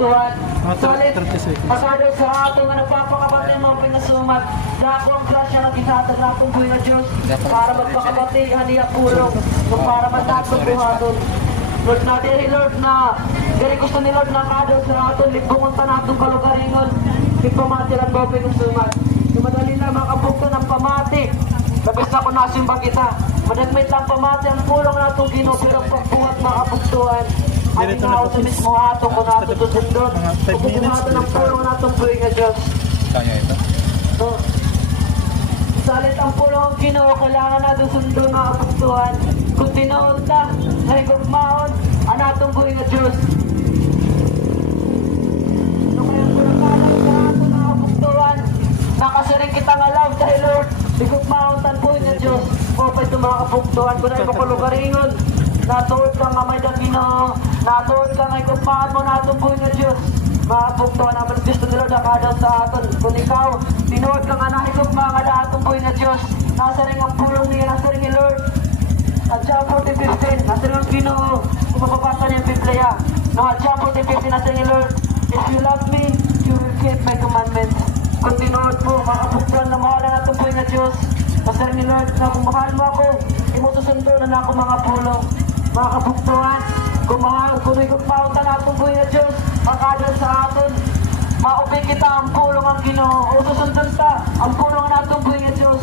kabuktuhan. Mga Salit, 30 seconds. pasado sa ato nga nagpapakabati ng mga pinasumat. Dako ang klasya na ginhatag na akong buhay na Diyos para magpakabati haniya pulong kung para matagod buhaton. Lord na diri Lord na diri gusto ni Lord na kado sa aton libungon pa natong kalugaringon pagpamatiran mo pinasumat. Madali na makabukto ng pamati. Labis na kung nasimba kita. Madagmit lang pamati ang pulong na itong Ginoo pero pagbuhat makabuktuhan. Ang Dirito ikaw na sa po. mismo ato kung nato susundot. Mga 5 minutes, Pagbuhatan ng pulong na itong buhay nga Diyos. Kaya ito. So, salit ang pulong ang Ginoo, kailangan natin sundon makabuktuhan. Kung tinoon ta, nahigugmaon, ang atong buhay nga Diyos. Ano kayang kulakanan sa ato makabuktuhan? Nakasiring kita nga love dahil Lord, higugmaon tan buhay nga Diyos. O pa ito mga kabuktuhan ko na ipakulugaringon. Natuod ka nga may Ginoo, natuod ka nga higugmaon mo na atong buhay nga Diyos. Makabuktuhan naman gusto nila nakadaw sa aton. Kung ikaw, tinuod ka nga nahigugmaon nga na atong buhay nga Diyos. Nasa rin ang pulong niya, nasa rin ni Lord. At John 14:15, nasa rin ang Ginoo. Kung mapapasa niya yung Biblia. No, at John 14:15, nasa rin ni Lord. If you love me, you will keep my commandments. Kung tinuod mo, makabuktuhan na mahal na atong buhay nga Diyos. Nasa rin ni Lord, na kung mahal mo ako, imususundo na ako mga pulong. Mga kabuktuhan, kung mahal, kung higugmaon na atong buhay nga Diyos, makadal sa aton. Maupin kita ang pulong ang Ginoo. O susundon ta ang pulong na atong buhay nga Diyos.